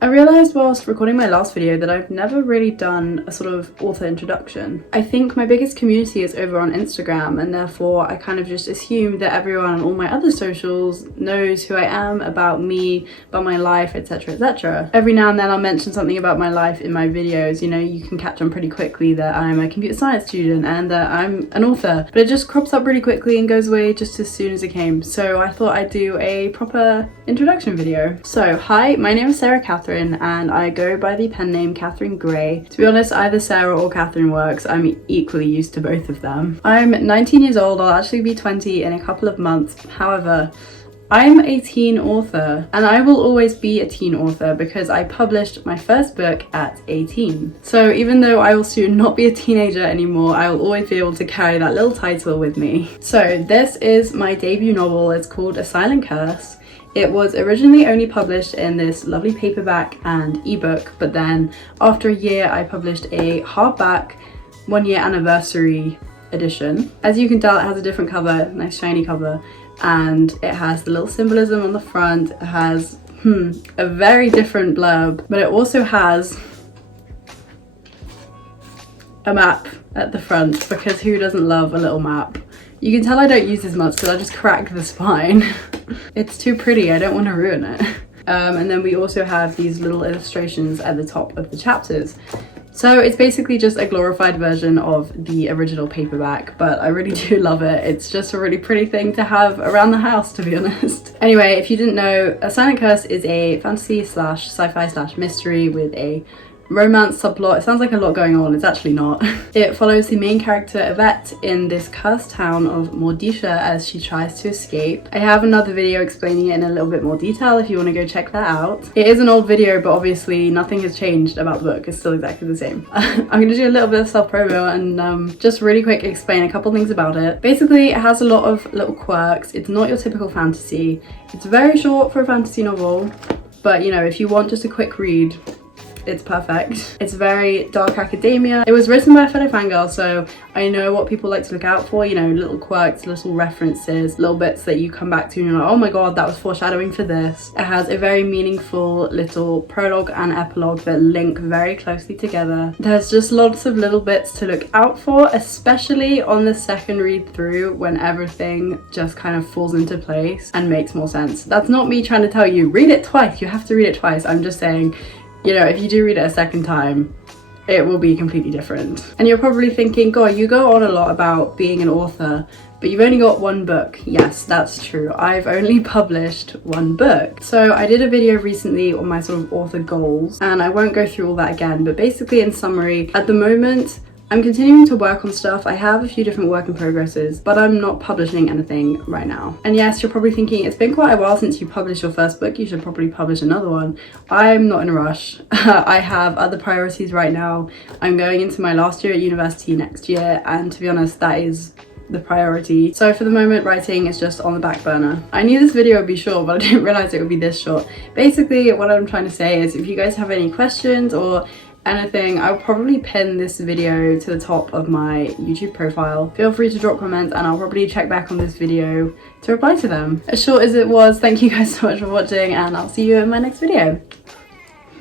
I realised whilst recording my last video that I've never really done a sort of author introduction. I think my biggest community is over on Instagram, and therefore I kind of just assumed that everyone on all my other socials knows who I am, about me, about my life, etc, etc. Every now and then I'll mention something about my life in my videos. You know, you can catch on pretty quickly that I'm a computer science student and that I'm an author, but it just crops up really quickly and goes away just as soon as it came. So I thought I'd do a proper introduction video. So hi, my name is Sarah Catherine and I go by the pen name Catherine Gray. To be honest, either Sarah or Catherine works. I'm equally used to both of them. I'm 19 years old. I'll actually be 20 in a couple of months. However, I'm a teen author, and I will always be a teen author because I published my first book at 18. So even though I will soon not be a teenager anymore, I will always be able to carry that little title with me. So this is my debut novel. It's called A Silent Curse. It was originally only published in this lovely paperback and ebook, but then after a year I published a hardback 1-year anniversary edition. As you can tell, it has a different cover, nice shiny cover, and it has the little symbolism on the front. It has a very different blurb, but it also has a map at the front, because who doesn't love a little map? You can tell I don't use this much because I just cracked the spine. It's too pretty, I don't want to ruin it. And then we also have these little illustrations at the top of the chapters. So it's basically just a glorified version of the original paperback, but I really do love it. It's just a really pretty thing to have around the house, to be honest. Anyway, if you didn't know, A Silent Curse is a fantasy slash sci-fi slash mystery with a romance subplot. It sounds like a lot going on, it's actually not. It follows the main character Evette in this cursed town of Mauditia as she tries to escape. I have another video explaining it in a little bit more detail if you want to go check that out. It is an old video, but obviously nothing has changed about the book. It's still exactly the same. I'm going to do a little bit of self-promo and just really quick explain a couple things about it. Basically, it has a lot of little quirks. It's not your typical fantasy. It's very short for a fantasy novel, but you know, if you want just a quick read, it's perfect. It's very dark academia. It was written by a fellow fangirl, so I know what people like to look out for, you know, little quirks, little references, little bits that you come back to and you're like, oh my god, that was foreshadowing for this. It has a very meaningful little prologue and epilogue that link very closely together. There's just lots of little bits to look out for, especially on the second read through when everything just kind of falls into place and makes more sense. That's not me trying to tell you, read it twice, you have to read it twice. I'm just saying, you know, if you do read it a second time, it will be completely different. And you're probably thinking, God, you go on a lot about being an author, but you've only got one book. Yes, that's true. I've only published one book. So I did a video recently on my sort of author goals, and I won't go through all that again, but basically in summary, at the moment, I'm continuing to work on stuff. I have a few different work in progresses, but I'm not publishing anything right now. And yes, you're probably thinking, it's been quite a while since you published your first book, you should probably publish another one. I'm not in a rush. I have other priorities right now. I'm going into my last year at university next year, and to be honest, that is the priority. So for the moment, writing is just on the back burner. I knew this video would be short, but I didn't realize it would be this short. Basically, what I'm trying to say is if you guys have any questions or anything, I'll probably pin this video to the top of my YouTube profile. Feel free to drop comments and I'll probably check back on this video to reply to them. As short as it was, thank you guys so much for watching, and I'll see you in my next video.